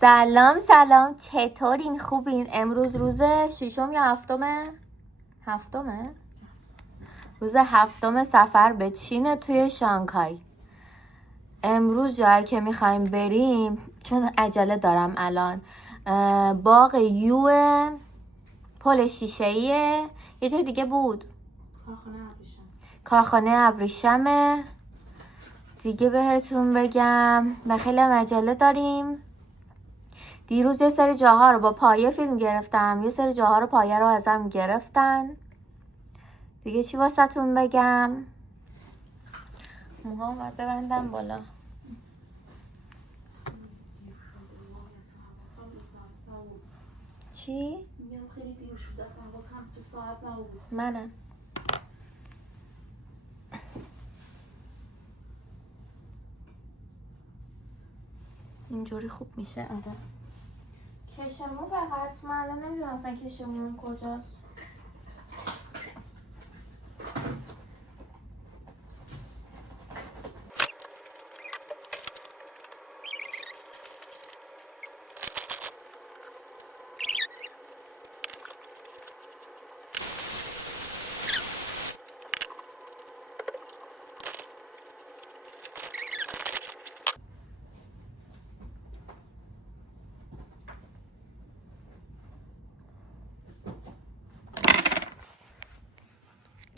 سلام چطورین؟ خوبین؟ امروز روز ششم یا هفتمه؟ روز هفتم سفر به چین توی شانگهای. امروز جایی که میخوایم بریم چون عجله دارم الان باغ یو، پل شیشه‌ایه، یه جای دیگه بود کارخانه ابریشمه دیگه. بهتون بگم و خیلی عجله داریم. دیروز یه سری جاها رو با پایه فیلم گرفتم، یه سری جاها رو پایه رو ازم گرفتن. دیگه چی واسهتون بگم؟ موهام باید ببندم بالا. چی؟ خیلی دیر شد اصلا باز هم تو ساعت نبود. منم اینجوری خوب میشه. آره کشمون فقط من الان نمیدونم اصلا کشمون کجاست.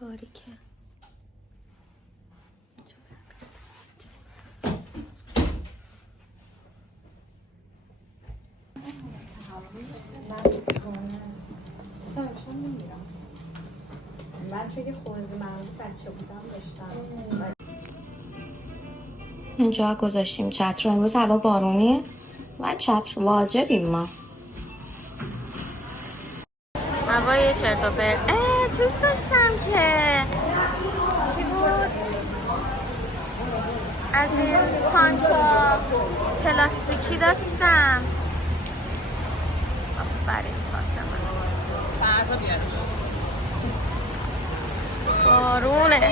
تاریکه. من چون که خونزی معروف بچه بودم داشتم. اینجا گذاشتیم چتر رو. امروز هوا بارونی و چتر واجبیم ما. هوای چرت و پرت. چیز داشتم که چی بود؟ از این پانچا پلاستیکی داشتم. آفرین فاطمه. فردا بیارش. بارونه.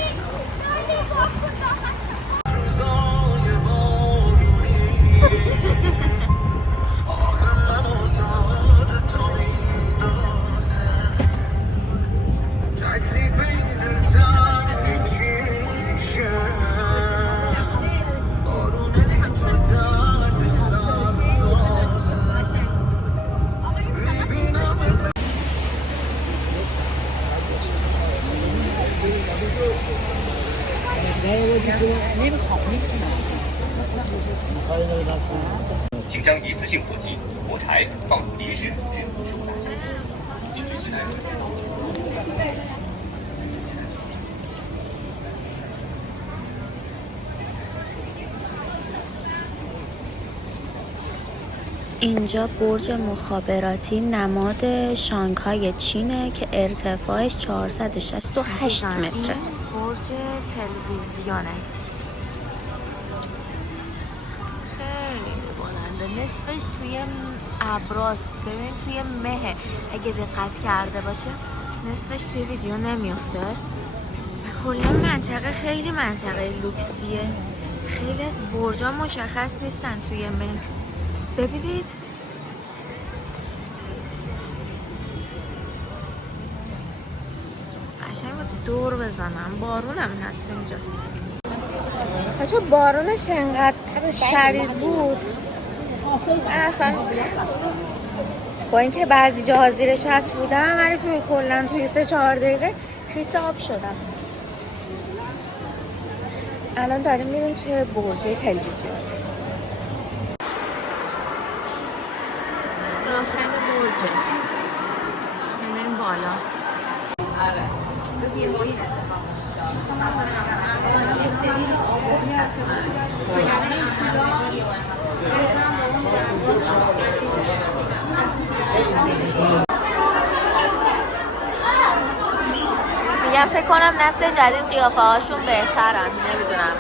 请将一次性火鸡、火柴放入碟时至出大家。禁止进来。اینجا برج مخابراتی نماد شانگهای چینه که ارتفاعش 468 متره. برج تلویزیونه خیلی بلنده، نصفش توی ابراست. ببین توی مه، اگه دقت کرده باشه نصفش توی ویدیو نمیافته. کلا منطقه خیلی منطقه لوکسیه. خیلی از برجا مشخص نیستن توی مه. ببینید قشنگ باید دور بزنم. بارونم هست اینجا. بچه بارونش انقدر شدید بود اصلا با اینکه بعضی جاها زیر چتر بودم ولی توی کلا توی 3-4 دقیقه خیس آب شدم. الان داریم میریم توی برج تلویزیون. داخل برج میریم بالا. میگم فکر کنم نسل جدید قیافه هاشون بهترن. نمیدونم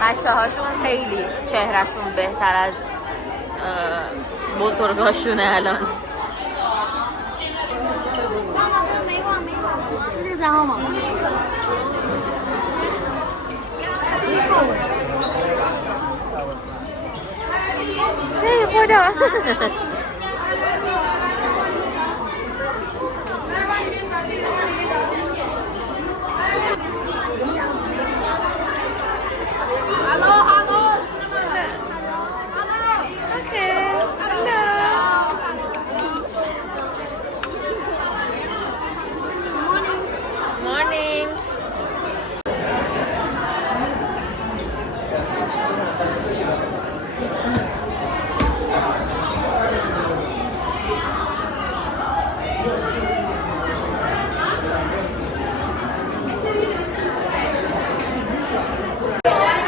بچه هاشون خیلی چهرهشون بهتر از بزرگاشونه الان. ای خدا. Morning.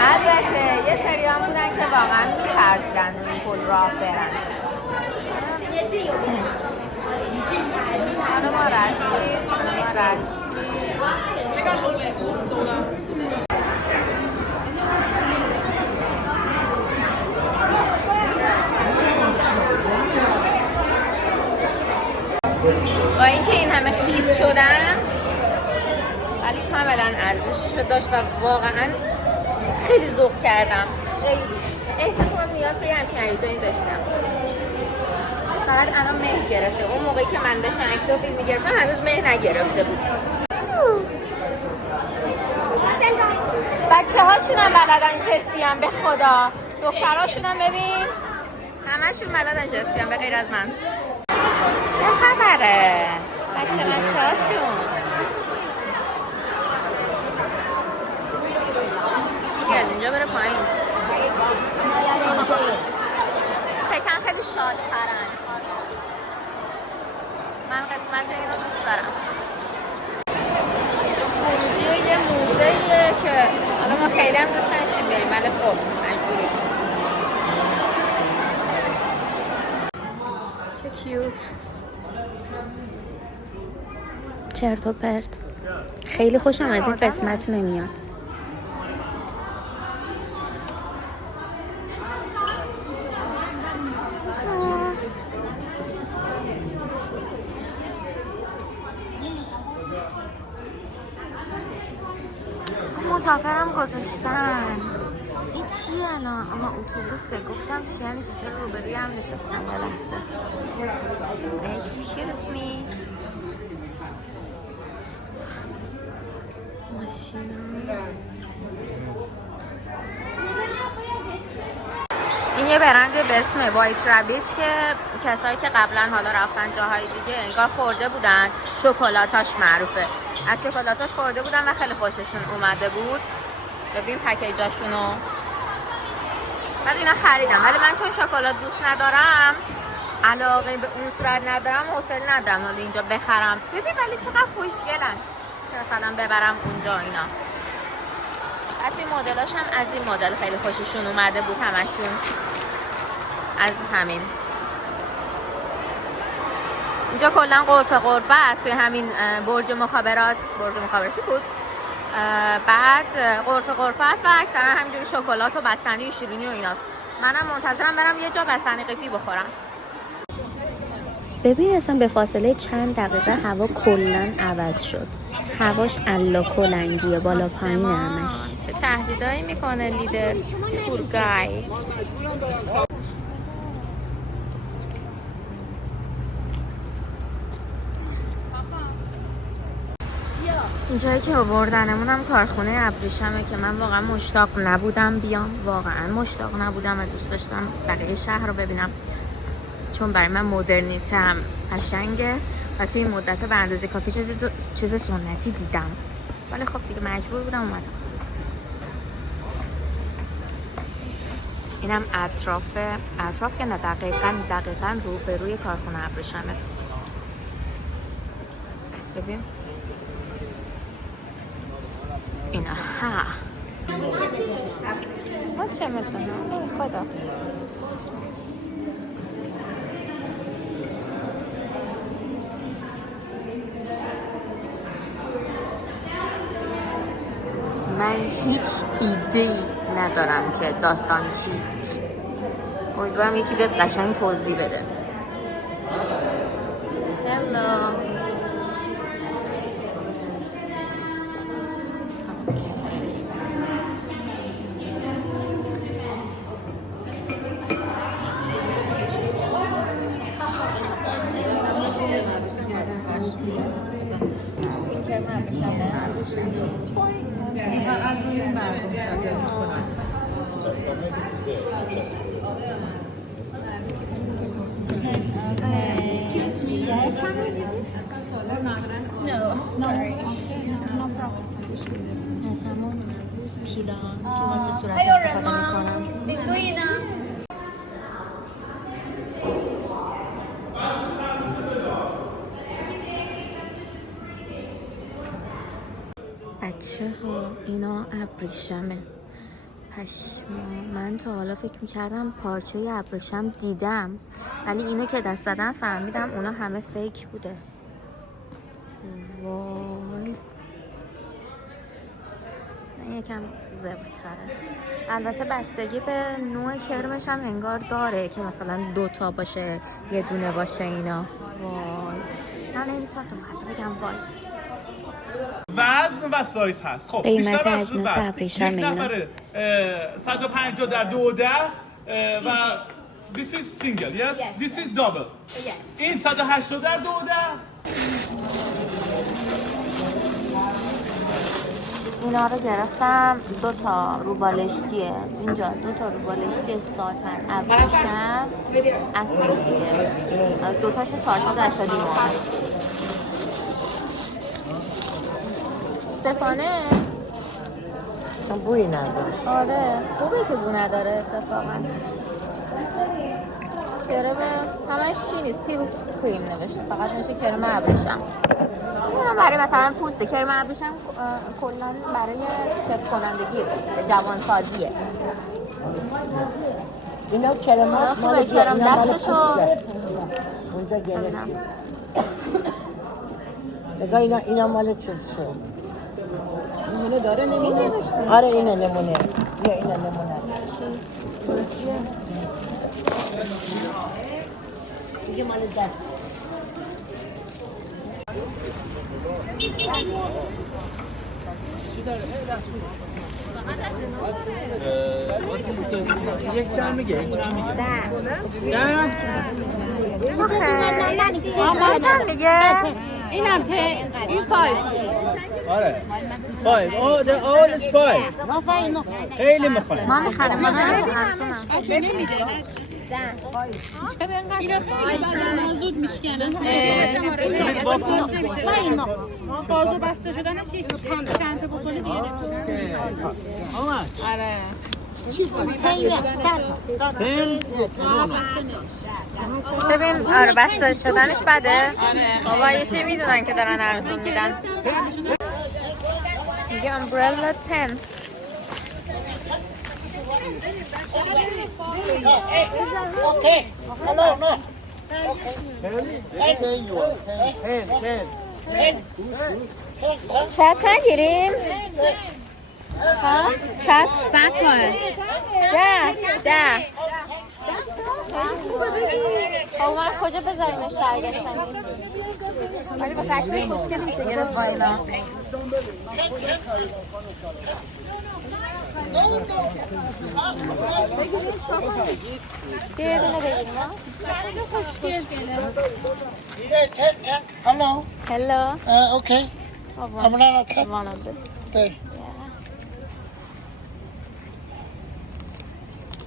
البته یه سری هم بودن که واقعا می‌ترسیدن این پل راه برن. خانم رشید، خانم رشید. با اینکه این همه خیس شدن ولی کاملا ارزشش رو داشت و واقعا خیلی ذوق کردم. خیلی احساس کنم نیاز به همچین هیجانی داشتم. فقط الان مه گرفته. اون موقعی که من داشتم عکس و فیلم می‌گرفتم هنوز مه نگرفته بود. بچه‌هاشون هم بلدن جسپیان به خدا. دختراشون هم ببین همشون بلدن جسپیان به غیر از من. چه خبره؟ بچه‌هاشون کی از اینجا بره پایین؟ فکرم خیلی شادترن. من قسمت اینو دوست دارم. ورودی یه موزه‌ایه که حالا ما خیلی هم دوست نداشتیم بریم ولی خب مجبوری. چه کیوت. چرت و پرت. خیلی خوشم از این قسمت نمیاد. مسافرم گذاشتن. این چیه الان؟ اما اتوبوسه. گفتم چیه؟ یعنی چرا روبروی هم نشستم یه لحظه. Excuse me. ماشین. این یه برند به اسم وایت رابیت که کسایی که قبلا حالا رفتن جاهای دیگه انگار خورده بودن. شکلاتاش معروفه. از شکلاتاش خورده بودن و خیلی خوششون اومده بود. ببین پکیجاشونو. بعد اینا خریدم ولی من چون شکلات دوست ندارم، علاقه به اون صورت ندارم، حوصله ندارم حالا اینجا بخرم. ببین ولی چقدر خوشگلن که مثلا ببرم اونجا اینا. حتی مدلاش هم از این مدل خیلی خوششون اومده بود همشون. از همین اینجا کلا غرفه است توی همین برج مخابراتی بود. بعد غرفه است و اکثرا همینجوری شکلات و بستنی و شیرینی و ایناست. منم منتظرم برم یه جا بستنی قیفی بخورم. ببین اصلا به فاصله چند دقیقه هوا کلا عوض شد. هواش الاکلنگیه، بالا پایین همش. چه تهدیدایی میکنه لیدر تور گای. اینجایی که آوردنمون هم کارخونه ابریشمه که من واقعا مشتاق نبودم بیام. واقعا مشتاق نبودم و دوست داشتم بقیه شهر رو ببینم چون برای من مدرنیته هم قشنگه و توی این مدت به اندازه کافی چیز سنتی دیدم ولی خب دیگه مجبور بودم اومدم. اینم اطراف که نه دقیقاً رو به روی کارخونه ابریشمه. ببین اینا ها ما چه میتونم خدا من هیچ ایده‌ای ندارم که داستان چیست. امیدوارم یکی بیاد قشنگ توضیح بده. هلو این کرم ابریشمه. این فقط روی مردم شده میکنن. از همون پیلا که واسه صورت استفاده میکنم. بچه ها اینا ابریشمه. پشما، من تا حالا فکر میکردم پارچه ابریشم دیدم، ولی اینو که دست زدن فهمیدم اونا همه فیک بوده. وای، این یکم زبرتره. البته بستگی به نوع کرمش هم انگار داره که مثلا 2 تا باشه، یه دونه باشه. اینا وای، من نمیتونم تو فردا بگم وای. وزن و سایز هست. خب قیمت اجناس ابریشم یک نفره 150 در 2 و 10 و this is single, yes? This is double. Yes. این 180 در 2 و 10. اینا رو گرفتم 2 تا روبالشتیه. اینجا 2 تا روبالشتی ساتن ابریشم اصلش دیگه. 2 تاش 489. استفانه بوی نداره. آره خوبه که بو نداره اتفاقا. کرم همش چی نیست، سیلک کریم نوشته، فقط نوشته کرم ابریشم. این هم برای مثلا پوسته. کرم ابریشم کلا برای سفت کنندگی پوسته، جوانسازیه. اینا کرماش مال کرم دستشو اونجا گرفتیم. نگاه اینا مال چیز شد. نمونه داره نمونه؟ آره اینه نمونه. بیا اینه نمونه. دیگه مال دست. یک چند میگه؟ یک چند میگه؟ چند میگه؟ اینم که این 5. آره 5. all is 5. خیلی میخوام. ما میخرم. اینا خیلی بدن زود میشکنن. بازو بسته شدنش چند تا بکنه دیگه نمیشه. آره ببین آره بسته شدنش بده. بابا یه چی میدونن که دارن ارزون میدن. میگه امبرلا 10. Okay. Hello, no. چت نگیریم؟ ها؟ چت 100 تومن. 10 خب من کجا بذاریمش برگشتن؟ ولی با تکسیل مشکل میشه گرفت با اینا. یه دونه بگیریم ها؟ Hello. Hello. Okay. I'm not okay. One of this. There.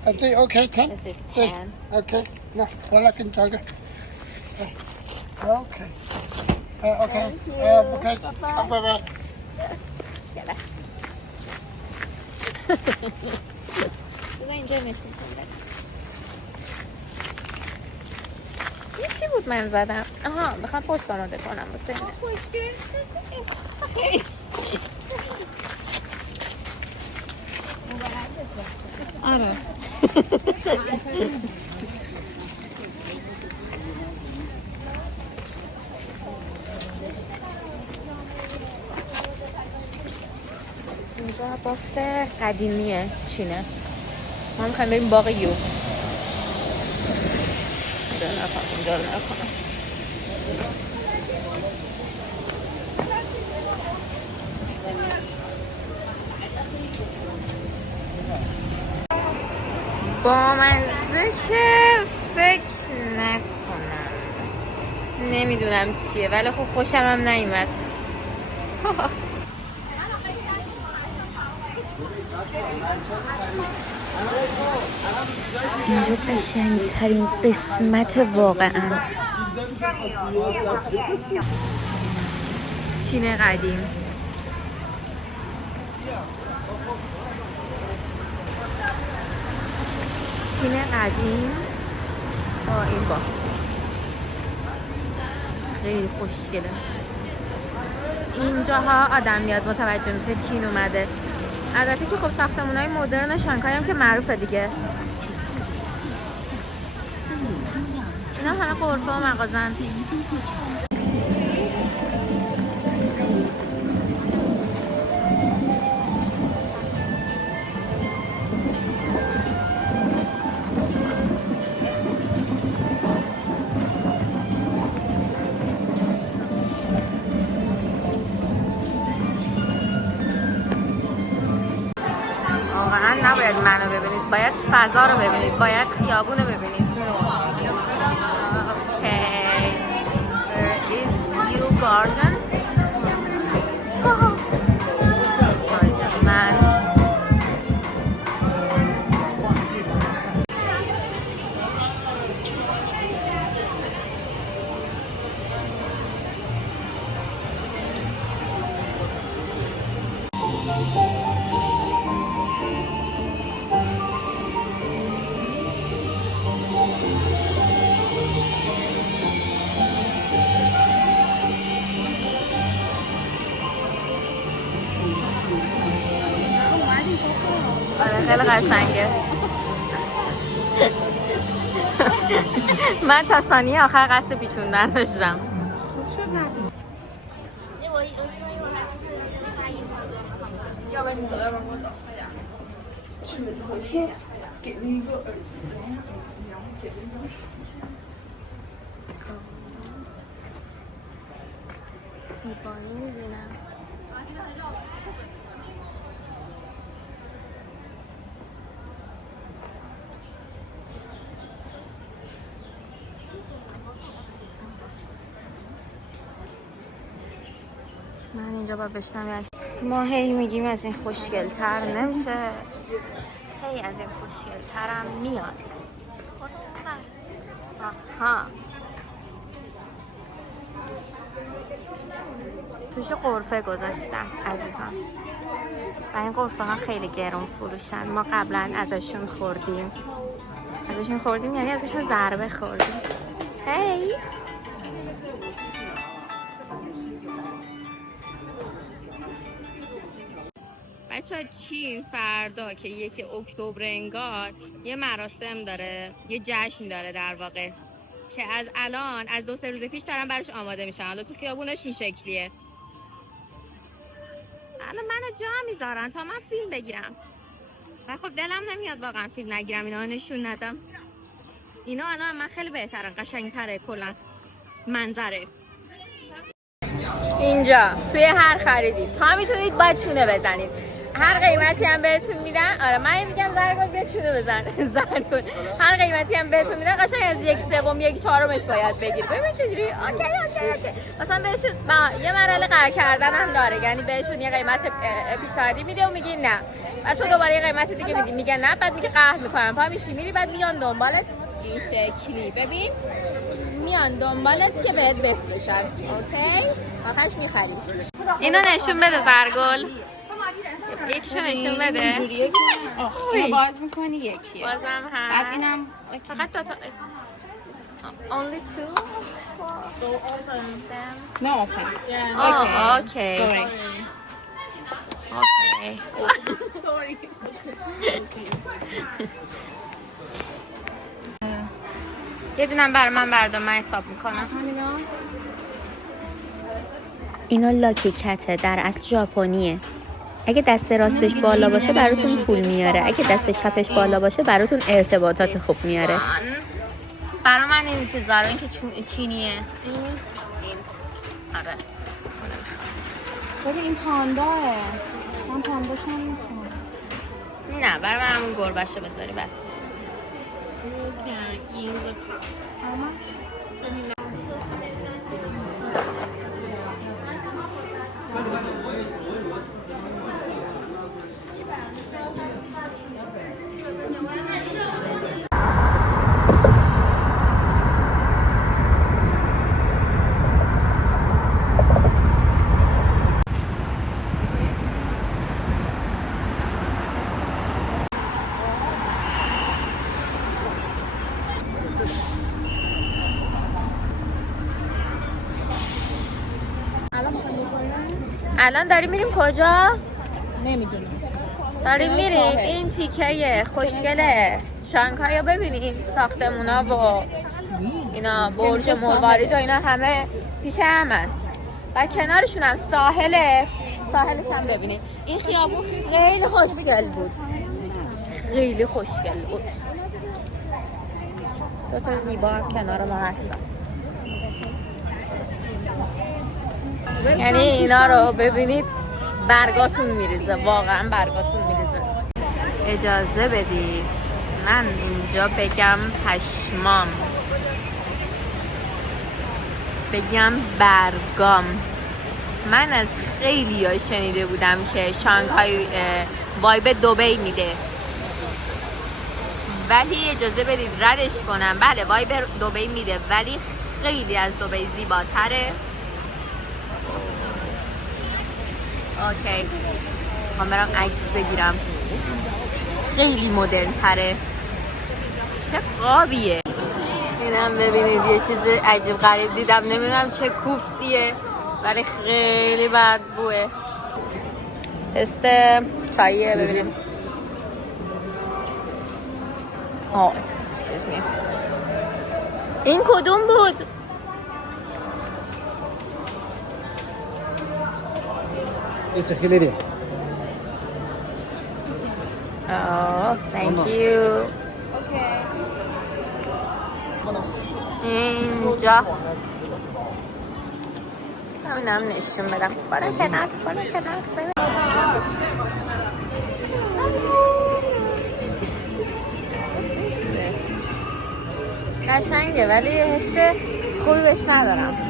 I think okay, 10. This is 10. Okay. No, well I can talk. Okay. Okay. Okay. Bye-bye. بذار اینجا نشین کنم. این چی بود من زدم؟ آها بخوام پست آماده کنم واسه اینه. خوشگل شده. آره. اینجا بافت قدیمی چینه. ما میخوایم بریم باغ یو. اینجا نکنم. با مزه که فکر نکنم. نمیدونم چیه ولی خب خوشم هم نیومد. اینجا قشنگترین قسمت واقعا. چین قدیم. چین قدیم با این با خیلی خوشگله. اینجاها آدم میاد متوجه میشه چین اومده. البته که خب ساختمان‌های مدرن شانگهای هم که معروفه دیگه. اینا همه غرفه و مغازن. نباید منو ببینید، باید فضا رو ببینید، باید خیابون رو ببینید. Okay. There is View Garden. من خیلی قشنگه. من تا ثانیه آخر قصد پیچوندن داشتم. سیبانی میبینم. من اینجا با بشنم ما هی میگیم از این خوشگل‌تر نمیشه، هی از این خوشگل‌ترم میاد. آها توش غرفه گذاشتم عزیزان و این غرفه ها خیلی گرون فروشن. ما قبلا ازشون خوردیم یعنی ازشون ضربه خوردیم. هی بچه چین فردا که 1 اکتبر انگار یه مراسم داره، یه جشن داره در واقع که از الان از 2-3 روز پیش دارن براش آماده میشن. حالا تو خیابونش این شکلیه. الان منو جا میذارن تا من فیلم بگیرم و خب دلم نمیاد واقعا فیلم نگیرم، اینا رو نشون ندم. اینا الان من خیلی بهترن، قشنگتره کلا منظره. اینجا توی هر خریدی تا میتونید باید چونه بزنید، هر قیمتی هم بهتون میدن. آره من میگم زرگل بیا چونه بزن. زرگل هر قیمتی هم بهتون میدن قشنگ از 1/3 1/4 باید بگیر. ببین چجوری اوکی. مثلا بهشون یه مرحله قرار کردن هم داره، یعنی بهشون یه قیمت پیشنهادی میده و میگی نه و تو دوباره یه قیمت دیگه میدی، میگن نه، بعد میگه قهر میکنن، پا میشی میری، بعد میان دنبالت این شکلی. ببین میان دنبالت که بهت بفروشن. اوکی آخرش میخری. اینو نشون بده زرگل، یکیشو نشون بده. اینجوریه که اینو باز میکنی یکیه، بازم هم بعد اینم فقط دوتا. Only 2? So open them. no open. Oh, okay. Sorry. Okay. Sorry. یه دونم بر من بردار، من حساب میکنم. اینا لاکی کته، در اصل ژاپنیه. اگه دست راستش بالا باشه براتون پول میاره، اگه دست چپش بالا باشه براتون ارتباطات خوب میاره. برای من این چیزا رو، این که چینیه. این آره. ببین این پانداه، من پانداشم میکنم. نه برای من همون گربه‌شو بذاری بس. الان داریم میریم کجا؟ نمیدونم. داریم میریم این تیکه خوشگله شانگهای رو ببینیم. ساختمونا و اینا برج مروارید و اینا همه پیش همن و کنارشون هم ساحله. ساحلش هم ببینیم. این خیابون خیلی خوشگل بود. خیلی خوشگل بود. دو تا زیبا هم کنار ما هستن. یعنی اینا رو ببینید برگاتون میریزه. واقعا برگاتون میریزه. اجازه بدید من اینجا بگم پشمام، بگم برگام. من از خیلی ها شنیده بودم که شانگهای وایب دبی میده، ولی اجازه بدید ردش کنم. بله وایب دبی میده ولی خیلی از دبی زیباتره. اوکی من برم عکس بگیرم. خیلی مدرن تره. چه قابیه. اینم ببینید یه چیز عجیب غریب دیدم. نمیدونم چه کوفتیه ولی خیلی بد بوه. تست چاییه ببینیم. excuse me. این کدوم بود؟ It's a Hilary. Oh, thank you. اینجا همینم نشون بدم. برای کنار قشنگه ولی حس خوبی بهش ندارم.